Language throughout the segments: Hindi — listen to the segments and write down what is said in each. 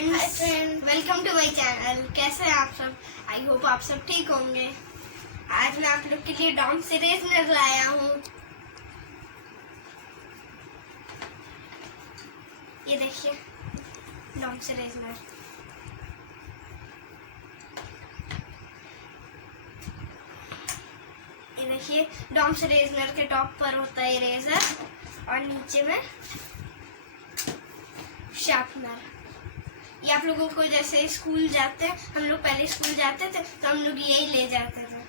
Friends, welcome to my channel. कैसे हैं आप सब? आई होप आप सब ठीक होंगे। आज मैं आप लोग के लिए डॉम्स इरेजनर लाया हूँ। ये देखिए डॉम्स इरेजनर। ये देखिए डॉम्स इरेजनर के टॉप पर होता है इरेजर और नीचे में शार्पनर। ये आप लोगों को जैसे स्कूल जाते हैं, हम लोग पहले स्कूल जाते थे तो हम लोग यही ले जाते थे।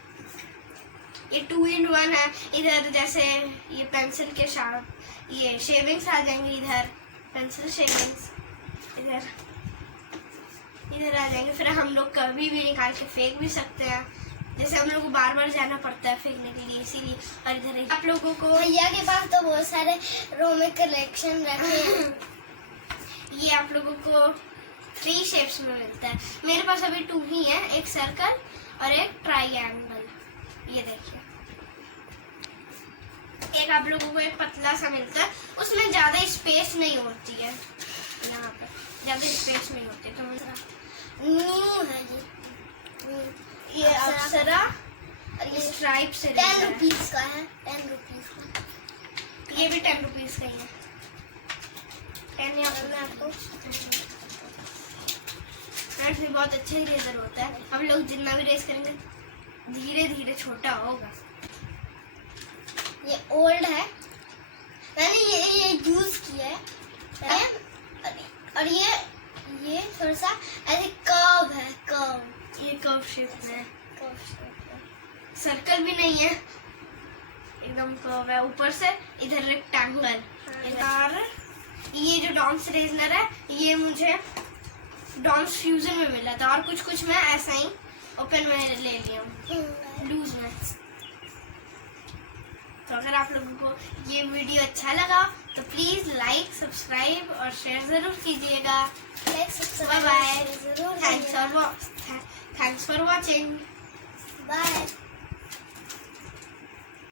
ये 2 in 1 है। इधर जैसे ये पेंसिल के शार्प, ये शेविंग्स आ जाएंगे, इधर पेंसिल शेविंग्स इधर आ जाएंगे। फिर हम लोग कभी भी निकाल के फेंक भी सकते हैं, जैसे हम लोग को बार बार जाना पड़ता है फेंकने के लिए, इसीलिए। और इधर आप लोगों को भैया के पास तो बहुत सारे रो में कलेक्शन रखे हैं। ये आप लोगों को 3 शेप्स में मिलता है। मेरे पास अभी 2 ही है, एक सर्कल और एक ट्राइंगल। ये देखिए, एक आप लोगों को एक पतला सा मिलता है, उसमें ज्यादा स्पेस नहीं होती है, यहाँ पर ज्यादा स्पेस नहीं होती। तो न्यू है ये अप्सरा और ये स्ट्राइप से 10 रुपीज का है। 10 रुपीज का। ये भी 10 रुपीज का ही है। 10 यहाँ में आपको भी बहुत अच्छा इरेजर होता है। हम लोग जितना भी रेस करेंगे धीरे धीरे छोटा होगा। ये ओल्ड है, मैंने ये यूज किया है। और ये थोड़ा सा ऐसे कर्व है, कर्व। ये कर्व शेप है, सर्कल भी नहीं है, एकदम कर्व है ऊपर से। इधर रेक्टेंगुलर। और ये जो डॉम्स इरेजनर है, ये मुझे डॉम्स फ्यूजन में मिला था, और कुछ मैं ऐसा ही ओपन में ले लिया हूँ, लूज में। तो अगर आप लोगों को ये वीडियो अच्छा लगा तो प्लीज लाइक, सब्सक्राइब और शेयर जरूर कीजिएगा। Bye bye. Thanks for watching. Bye.